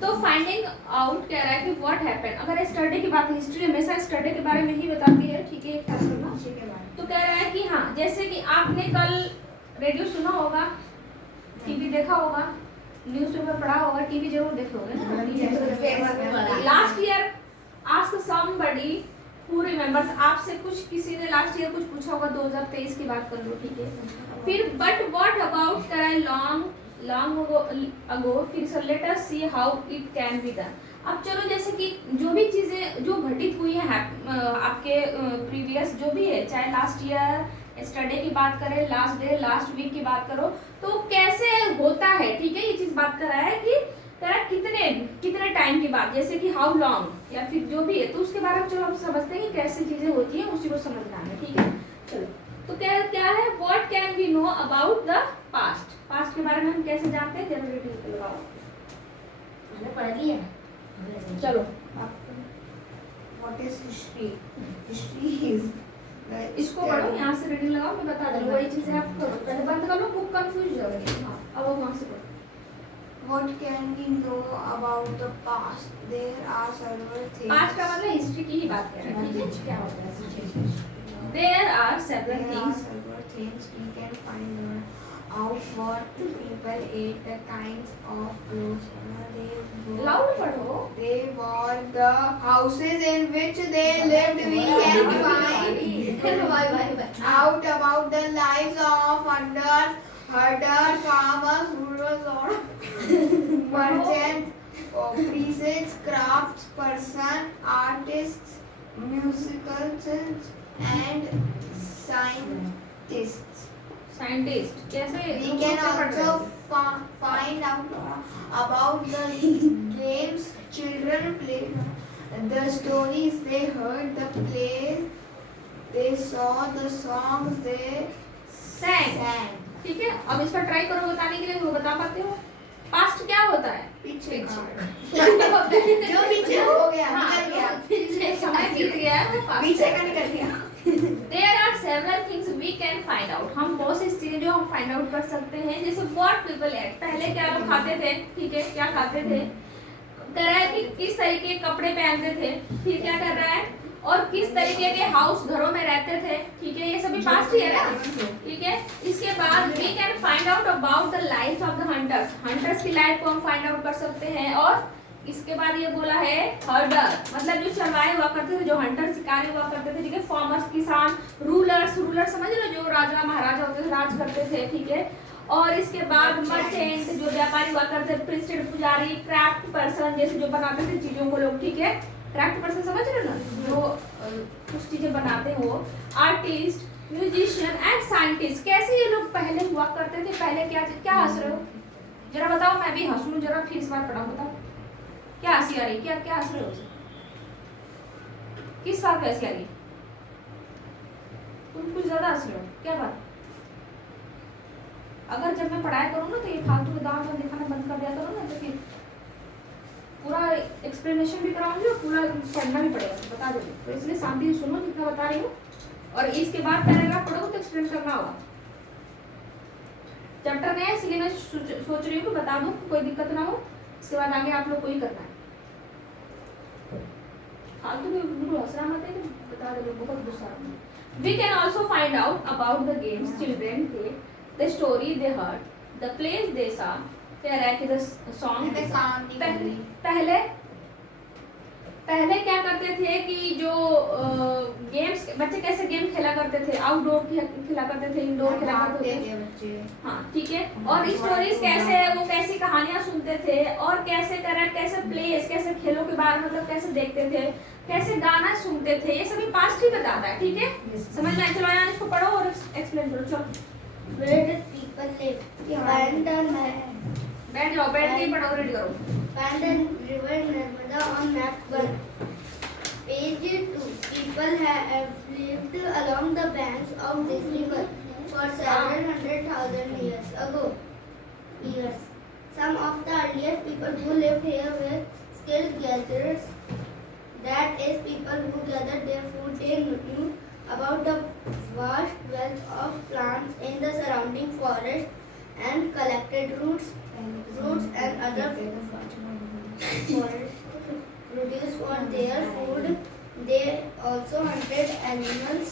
तो finding out कह रहा है कि व्हाट हैपेंड। अगर स्टडी की बात, हिस्ट्री हमेशा स्टडी के बारे में ही बताती है, ठीक है, एक ख्याल करना। तो कह रहा है कि हाँ, जैसे कि आपने कल रेडियो सुना होगा, टीवी देखा होगा, न्यूज़पेपर पढ़ा होगा, टीवी जरूर देखे होंगे। Last year ask somebody who remembers, आपसे कुछ किसी ने लास्ट ईयर कुछ पूछा होगा, 2023 की बात कर लो, ठीक है। फिर बट व्हाट अबाउट कह रहा है लॉन्ग अगो, फिर so let us see how it can be done. अब चलो, जैसे कि जो भी चीजें जो घटित हुई हैं आपके प्रीवियस जो भी है, चाहे लास्ट ईयर स्टडी की बात करें, लास्ट डे लास्ट वीक की बात करो, तो कैसे होता है, ठीक है, ये चीज बात कर रहा है कि तेरा कितने टाइम के बाद, जैसे कि हाउ लॉन्ग या फिर जो भी है, तो उसके बारे में चलो हम समझते हैं कि कैसी चीजें होती हैं, उसी को समझना है, ठीक है। चलो, तो क्या है, what can we know about the past, past के बारे में हम कैसे जानते हैं, जरूर रीडिंग लगाओ, मैंने पढ़ लिया। चलो। What is history? History is इसको पढ़ो, यहाँ से रीडिंग लगाओ, मैं बता दूंगा वही चीजें आप करो, पहले बंद कर लो, बुक कंफ्यूज हो जाएगी। हाँ, अब वो वहाँ से पढ़ो। What can we know about the past? There are several things. Past का मतलब हिस्ट्री की ही बात कर रहे हैं, ठीक है, क्या होता है। There are several things we can find out what people ate, the kinds of clothes they wore. Loud पढ़ो। They wore, the houses in which they lived. We can find out about the lives of hunters, farmers, rulers, or merchants, priests, crafts person, artists, musicians, and scientists. Scientist कैसे, We can also find out about the games children played, the stories they heard, the plays they saw, the songs they sang. ठीक है। अब इसका try करो बताने के लिए, वो बता पाते हो। पास्ट क्या होता है, पीछे पीछे। जो पीछे हो गया, निकल गया, समय बीत गया है, वो past पीछे है। का निकल गया। There are several things we can find out. हम बहुत सी चीजें जो हम फाइंड आउट कर सकते हैं, जैसे what people ate, पहले क्या लोग खाते थे, ठीक है, क्या खाते थे, कह रहा है कि किस तरीके के कपड़े पहनते थे, फिर क्या कर रहा है, और किस तरीके के हाउस घरों में रहते थे, ठीक है, ये सभी पास्ट ही है ना, ठीक है। इसके बाद we can find out about the lives of the hunters, hunters की लाइफ को हम फाइंड आउट कर सकते हैं। और इसके बाद ये बोला है हर्डर, मतलब जो चरवाहे हुआ करते थे, जो हंटर शिकारी हुआ करते थे, ठीक है, फार्मर्स किसान, रूलर समझ लो, जो राजा महाराजा होते थे, राज करते थे, ठीक है। और इसके बाद मर्चेंट, जो व्यापारी हुआ करते थे, प्रीस्ट पुजारी, क्राफ्ट पर्सन, जैसे जो बनाते थे चीजों को लोग, ठीक है, क्राफ्ट पर्सन समझ रहे हो ना, जो कुछ चीजें बनाते हो, आर्टिस्ट, म्यूजिशियन एंड साइंटिस्ट। कैसे ये लोग पहले हुआ करते थे, पहले क्या हंस रहे हो, जरा बताओ, मैं भी हंसूं जरा, फिर इस बार पढ़ाऊं, बताओ क्या हंसी आ रही, क्या हंस रहे हो, किस बात पे हंसी आ रही, तुम कुछ ज्यादा हंस रहे हो, क्या बात। अगर जब मैं पढ़ाया करूँ ना, तो ये फालतू के दांत दिखाना बंद कर दिया करो ना, तो फिर पूरा एक्सप्लेनेशन भी कराऊंगी और पूरा पढ़ना भी पड़ेगा, बता दो, तो इसलिए शांति से सुनो जितना बता रही हूँ, और इसके बाद पैराग्राफ पढ़ोगे तो एक्सप्लेन करना होगा। चैप्टर नया है, इसलिए मैं सोच रही हूँ कि बता दूँ, कोई दिक्कत ना हो, इसके बाद आगे आप लोग को ही करना है। फालतू में बिल्कुल हंसना मत है, बता दो, बहुत गुस्सा। We can also find out about the games children played, the story they heard, the plays they saw, कह रहा है कि the song they sang। पहले क्या करते थे कि जो गेम्स, बच्चे कैसे गेम खेला करते थे, आउटडोर खेला करते थे, इंडोर खेला करते थे बच्चे, हाँ ठीक है। और स्टोरीज कैसे है, वो कैसी कहानियां सुनते थे, और कैसे कैसे प्लेस, कैसे खेलों के बारे, मतलब कैसे देखते थे, कैसे गाना सुनते थे, ये सभी पास्ट ही बताता है, ठीक है, समझ में। चलो यार इसको पढ़ो और एक्सप्लेन करो, चलो। Where did people live? बैठ जाओ, बैठ के पढ़ो, रीड करो। Find the river Narmada on map 1. Page 2. People have lived along the banks of this river for several 100,000 years ago. Some of the earliest people who lived here were skilled gatherers. That is, people who gathered their food. They knew about the vast wealth of plants in the surrounding forest and collected roots and other forest produce for their food. They also hunted animals.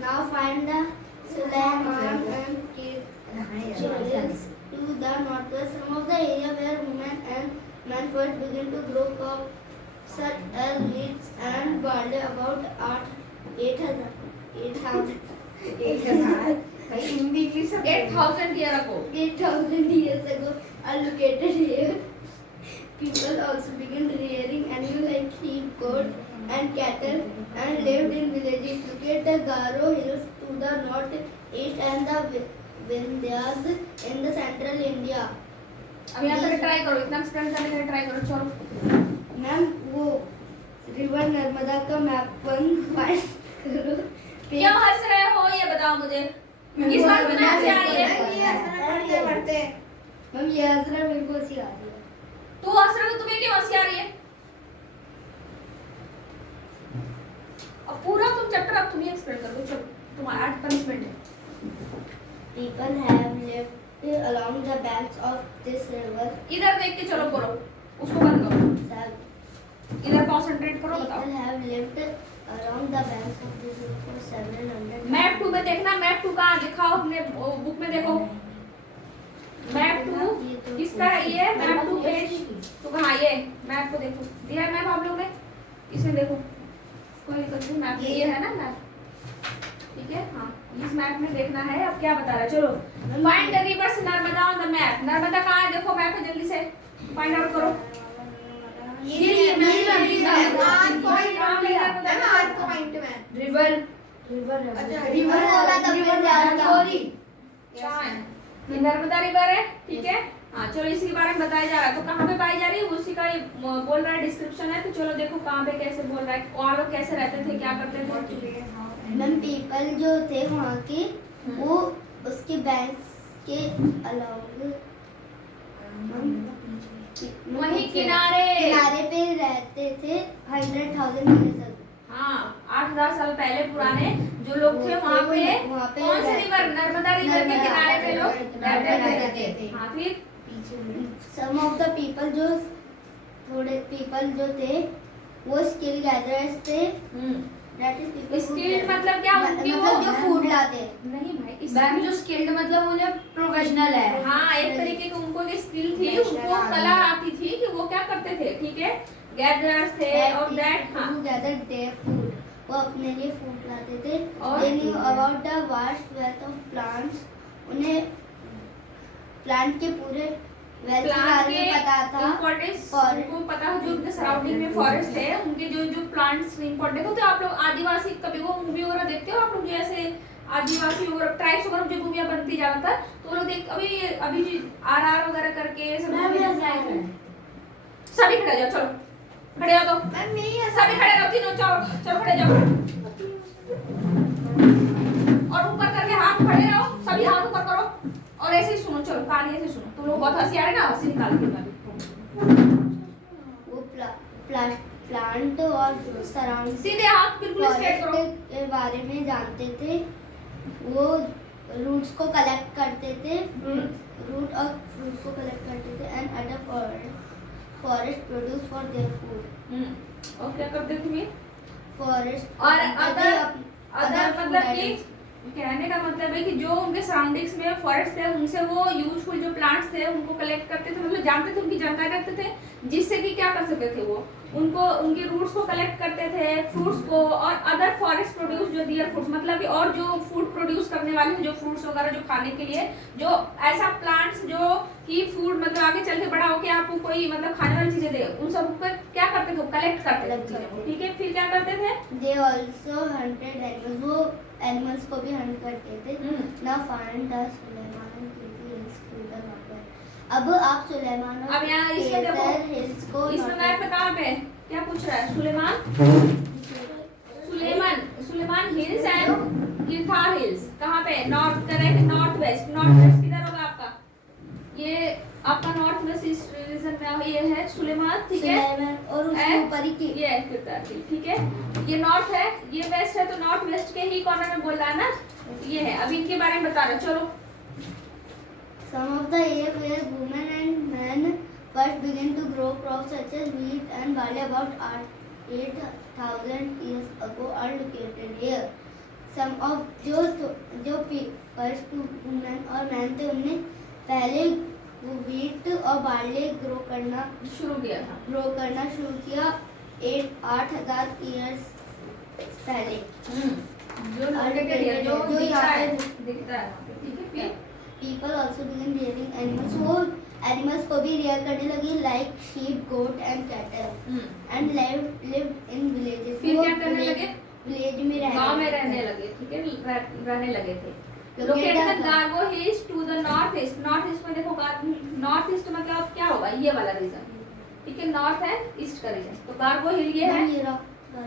Now find the Suleiman and Charles to the northwest. Some of the area where women and men first begin to grow crops such as wheat and barley about 8,000 भाई हिंदी की सब 8,000 year ago 8,000 years ago are located here. People also began rearing animals like sheep, goat, and cattle and lived in villages. Look at the Garo Hills to the northeast and the Vindhyas in the central India. अब यहाँ पर try करो, इतना explain करने के लिए try करो। चलो मैम वो रिवर नर्मदा का मैप फाइंड करो। क्यों हंस रहे हो ये बताओ मुझे। किस बात में हंसी आ रही है? ये ऐसा पढ़ते मैम ये हंसना मेरे को हंसी आ रही है। तू हंस रहा तो तुम्हें क्यों हंसी आ रही है? अब पूरा तुम चैप्टर अब तुम ही एक्सप्लेन करो। चलो तुम्हारा 8 पनिशमेंट है। People have lived along the banks of this river. इधर देख के चलो बोलो, उसको बंद करो, इधर कंसंट्रेट करो। बताओ People have lived along the banks of this river for several hundred. Map 2 में देखना, मैप 2 कहाँ दिखाओ अपने बुक में देखो। मैप 2 किसका है ये? मैप 2 पेज तो कहाँ ये मैप को देखो, दिया है मैप आप लोगों ने, इसमें देखो कोई दिक्कत नहीं। मैप ये है ना मैप, ठीक है। हाँ इस मैप में देखना है। अब क्या बता रहा है, चलो find the reverse Narmada on the map. Narmada कहाँ है देखो मैप में, जल्दी से फाइंड आउट करो। ये आठ पॉइंट में रिवर अच्छा रिवर वाला तो गौरी ये नर्मदा रिवर है, ठीक है। हाँ चलो इसके बारे में बताया जा रहा है, तो कहाँ पे पाई जा रही है उसी का ये बोल रहा है, डिस्क्रिप्शन है। तो चलो देखो कहाँ पे कैसे बोल रहा है, वहाँ लोग कैसे रहते थे, क्या करते थे। मैम पीपल जो थे वहाँ के वो उसके बैंक के अलावा वहीं किनारे पे रहते थे 100,000 years ago. हाँ 8,000 साल पहले पुराने जो लोग थे वहाँ पे कौन से रिवर, नर्मदा रिवर के किनारे पे लोग रहते थे। हाँ फिर Some of the people जो थोड़े people जो थे वो स्किल गैदरर्स थे। स्किल्ड मतलब क्या, उनकी वो मतलब जो फूड लाते नहीं भाई मैम जो स्किल्ड मतलब उन्हें प्रोफेशनल है। हाँ एक तरीके की उनको एक स्किल थी, उनको कला आती थी कि वो क्या करते थे, ठीक है। गैदरर्स थे और दैट हाँ गैदर देयर फूड, वो अपने लिए फूड लाते थे। और they knew about the vast wealth of plants, उन्हें प्लांट के पूरे वेल्थ के बारे में पता था। इम्पोर्टेंस उनको पता है, जो उनके सराउंडिंग में फॉरेस्ट है उनके जो जो प्लांट्स इम्पोर्टेंट होते हैं। आप लोग आदिवासी कभी वो मूवी वगैरह देखते हो आप लोग, जैसे आदिवासी वगैरह ट्राइब्स वगैरह जो मूवियाँ बनती ज्यादातर, तो वो लोग देख अभी RR वगैरह करके सब सभी खड़े जाओ, चलो खड़े हो, तो सभी खड़े रहो, तीनों चलो चलो खड़े जाओ और ऊपर करके हाथ खड़े रहो, सभी हाथ ऊपर करो और ऐसे ही सुनो। चलो कहानी ऐसे सुनो, तुम लोग बहुत हंसी आ रही है ना, हंसी निकाल के वो प्लांट और सराउंड सीधे हाथ बिल्कुल स्ट्रेट करो। के बारे में जानते थे। वो रूट्स को कलेक्ट करते थे, रूट और फ्रूट को कलेक्ट करते थे and other forest produce for their food. और क्या करते थे ये फॉरेस्ट और अदर मतलब कि कहने का मतलब है कि जो उनके सराउंडिंग्स में फॉरेस्ट थे उनसे वो यूजफुल जो प्लांट्स थे उनको कलेक्ट करते थे, मतलब जानते थे, उनकी जानकारी रखते थे, जिससे कि क्या कर सकते थे वो उनको उनके रूट्स को कलेक्ट करते थे, फ्रूट्स को, और अदर फॉरेस्ट प्रोड्यूस जो दियर फ्रूट्स मतलब कि और जो फूड प्रोड्यूस करने वाले जो फ्रूट्स वगैरह जो खाने के लिए जो ऐसा प्लांट्स जो कि फूड मतलब आगे चल के बड़ा होके आपको कोई मतलब खाने वाली चीजें दे, उन सब पर क्या करते थे, कलेक्ट करते थे, ठीक है। फिर क्या करते थे, दे आल्सो हंटेड एनिमल्स, वो एनिमल्स को भी हंट करते थे। Now find the Sulaiman and Kirthar hills to the north. अब आप सुलेमान और अब यहाँ इसमें देखो, हिल्स को इसमें मैप पे कहाँ पे क्या पूछ रहा है, सुलेमान हिल्स एंड किरथार हिल्स कहाँ पे, नॉर्थ करेक्ट, नॉर्थ वेस्ट किधर होगा आपका, ये आपका नॉर्थ वेस्ट रीजन में ये है सुलेमान, ठीक है। और उसके ऊपर ऊपर ही की। ये टर्की, ठीक है। ये नॉर्थ है, ये वेस्ट है, तो नॉर्थ वेस्ट के ही कॉर्नर में बोल रहा है ना, ये है। अब इनके बारे में बता रहे, चलो। Some of the year where women and men first began to grow crops such as wheat and barley about 8,000 years ago are located here. Some of जो first women और men थे उनने पहले wheat और barley ग्रो करना शुरू किया था। शुरू किया 8,000 years पहले। जो लोकेटेड जो यहाँ पे दिखता है, ठीक है। फिर People also began rearing animals. वो animals को भी rear करने लगी like sheep, goat and cattle. And lived in villages. फिर क्या करने लगे? Village में गांव में रहने लगे, ठीक है, रहने लगे थे। Located the Gargo Hills to the north east. North east में देखो, नॉर्थ ईस्ट मतलब क्या होगा, ये वाला रीजन, ठीक है। नॉर्थ है, ईस्ट का रीजन, तो गार्गो हिल ये है,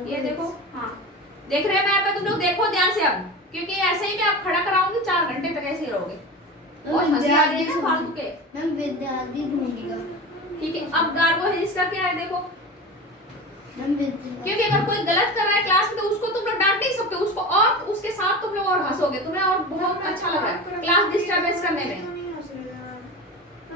ये देखो। हाँ, देख रहे हैं मैप पे तुम लोग, देखो ध्यान से अब, क्योंकि ऐसे ही मैं आप खड़ा कराऊंगी 4 घंटे तक ऐसे ही रहोगे और हंसी आ रही है ना फालतू के। मैम विद्यार्थी ढूंढेगा, ठीक है। अब गार्गो हिल्स का क्या है देखो, मैम विद्यार्थी क्योंकि अगर कोई गलत कर रहा है क्लास में तो उसको तुम लोग डांट नहीं सकते, उसको और उसके साथ तुम लोग और हंसोगे, तुम्हें और बहुत अच्छा लग रहा है क्लास डिस्टर्बेंस करने में।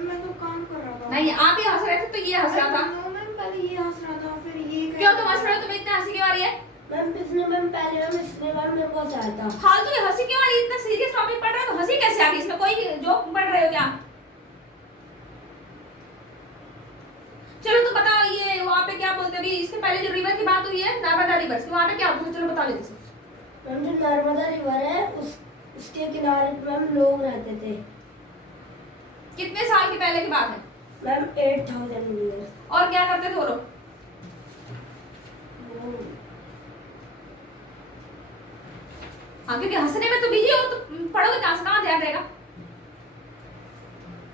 मैं तो काम कर रहा था। नहीं, आप ही हंस रहे थे तो ये हंस रहा था। मैम पहले ये हंस रहा था, फिर ये क्यों तुम हंस रहे हो, तुम्हें इतना हंसी क्यों आ रही है? मैम पिछले मैम पहले मैम इसने बार मेरे को हंसाया था। फालतू की हंसी क्यों आ रही है? इतना सीरियस टॉपिक पढ़ रहे हो तो हंसी कैसे आ गई? इसमें कोई जोक पढ़ रहे हो क्या? चलो तो बताओ, ये वहाँ पे क्या बोलते हैं, इसके पहले जो रिवर की बात हुई है, नर्मदा रिवर, वहाँ पे क्या होता है? चलो बताओ जल्दी से। मैम जो नर्मदा रिवर है उसके किनारे पे मैम लोग रहते थे। कितने साल की पहले की बात है? Ma'am 8,000 years. और क्या करते थे वो लोग? हाँ, क्योंकि हंसने में तो बिजी हो तो पढ़ोगे कहाँ से, कहाँ ध्यान रहेगा?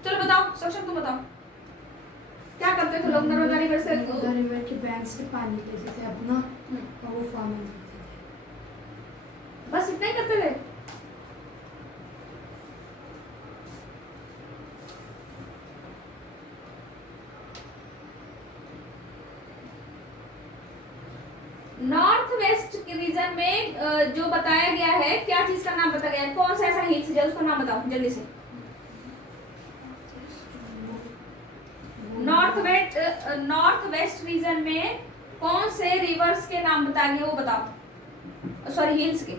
चलो बताओ, सक्षम तुम बताओ, क्या करते थे लोग नर्मदा रिवर से? नर्मदा रिवर के बैंक से पानी पीते थे अपना, और वो फार्मिंग करते थे। बस इतना ही करते थे? नॉर्थ वेस्ट रीजन में जो बताया गया है, क्या चीज का नाम बताया गया है? कौन सा ऐसा हिल्स है उसका नाम बताओ जल्दी से। नॉर्थ वेस्ट रीजन में कौन से रिवर्स के नाम बताए गए वो बताओ, सॉरी हिल्स के।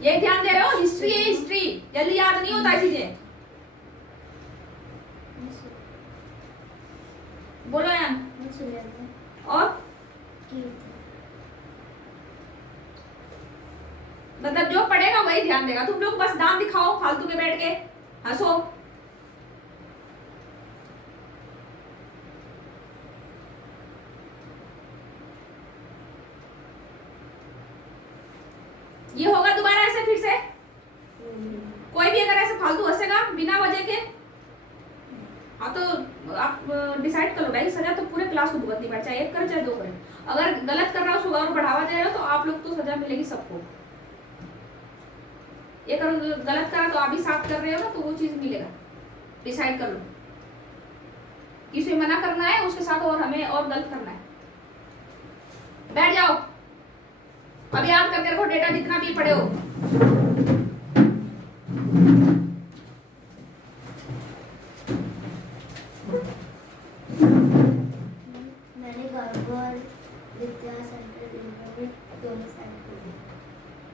ये ध्यान दे रहे हो, हिस्ट्री है हिस्ट्री, जल्दी याद नहीं होता चीजें। बोलो यार। और मतलब जो पढ़ेगा वही ध्यान देगा, तुम लोग बस दांत दिखाओ फालतू के बैठ के हंसो। ये होगा दोबारा ऐसे फिर से? कोई भी अगर ऐसे फालतू हंसेगा बिना वजह के, हाँ तो आप डिसाइड कर लो भाई, सजा तो पूरे क्लास को भुगतनी पड़े, चाहे 1 करे चाहे 2 करे। अगर गलत कर रहा हो उसको और बढ़ावा दे रहे हो तो आप लोग तो सजा मिलेगी सबको। ये करो, गलत करा तो आप भी साफ कर रहे हो ना, तो वो चीज मिलेगा। डिसाइड कर लो, किसी मना करना है उसके साथ और हमें और गलत करना है। बैठ जाओ, अब याद करके रखो डेटा जितना भी पढ़े हो।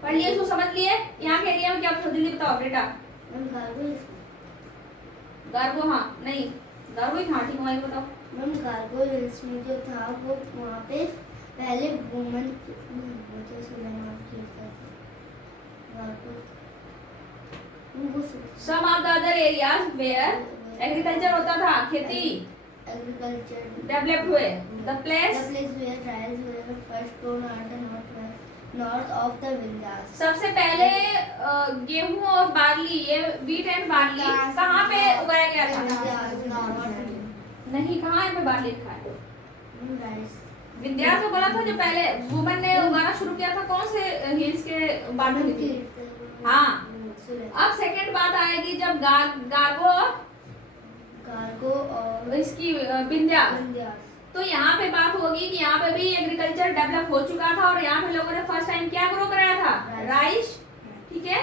पढ़ लिए, इसको समझ लिए? यहाँ के एरिया में क्या जल्दी बताओ बेटा। गार्गो, हाँ नहीं गार्गो ही था, ठीक है बताओ। मैम गार्गो हिल्स में जो था वो वहाँ पे पहले woman some of the other areas where agriculture होता था, खेती एग्रीकल्चर डेवलप्ड हुए। The place where rice were first grown at the north of the Vindhyas. सबसे पहले गेहूं और बार्ली, ये वीट एंड बार्ली कहाँ पे उगाया गया था? नहीं, कहाँ है पे बार्ली लिखा है? विंध्यास में बोला था, जो पहले वुमन ने उगाना शुरू किया था कौन से हिल्स के बार्ली थी? हाँ। अब सेकंड बात आएगी जब गार्गो कार्गो और इसकी विंध्यास। विंध्यास। तो यहाँ पे बात होगी कि यहाँ पे भी एग्रीकल्चर डेवलप हो चुका था और यहाँ पे लोगों ने फर्स्ट टाइम क्या ग्रो कराया था, राइस। ठीक है,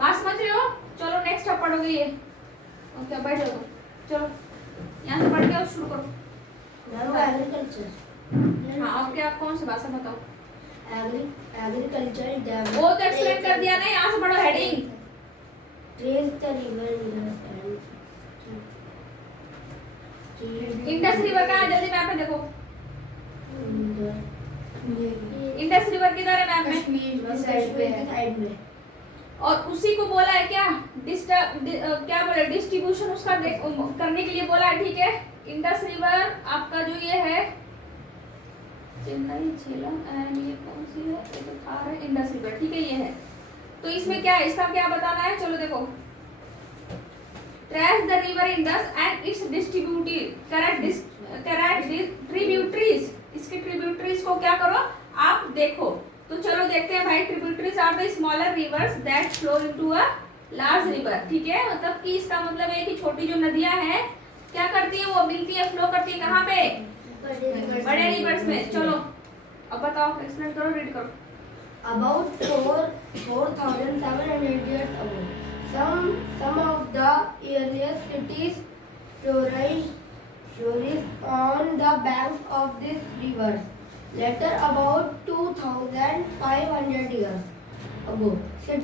बात समझ रहे हो। चलो नेक्स्ट अब पढ़ोगे ये। ओके बैठो, चलो यहाँ से पढ़ के अब शुरू करो। एग्रीकल्चर हाँ ओके, आप कौन सी भाषा बताओ। एग्रीकल्चर वो तो एक्सप्लेन कर दिया ना, यहाँ से पढ़ो heading. Trace the river Indus river कहाँ है, जल्दी मैप में देखो। इंडस रिवर किधर है मैप में? साइड में। और उसी को बोला है क्या क्या बोला, डिस्ट्रीब्यूशन उसका करने के लिए बोला है। ठीक है, इंडस रिवर आपका जो ये है चेन्नई, झेलम एंड ये कौन सी है, ये तो थार है, इंडस रिवर। ठीक है, ये है। तो इसमें क्या है, इसका क्या बताना है, चलो देखो। Trace the river Indus and it's tributaries, इसके ट्रिब्यूटरीज को क्या करो आप देखो। तो चलो देखते हैं भाई। Tributaries are the smaller rivers that flow into a large river. ठीक है, मतलब कि इसका मतलब है कि छोटी जो नदियां हैं क्या करती है, वो मिलती है, फ्लो करती है कहाँ पे, बड़े रिवर्स में। चलो अब बताओ, एक्सप्लेन करो, रीड करो। About 4,700 years ago, some of the earliest cities flourished on the banks of these rivers. Later, about 2,500 years ago, cities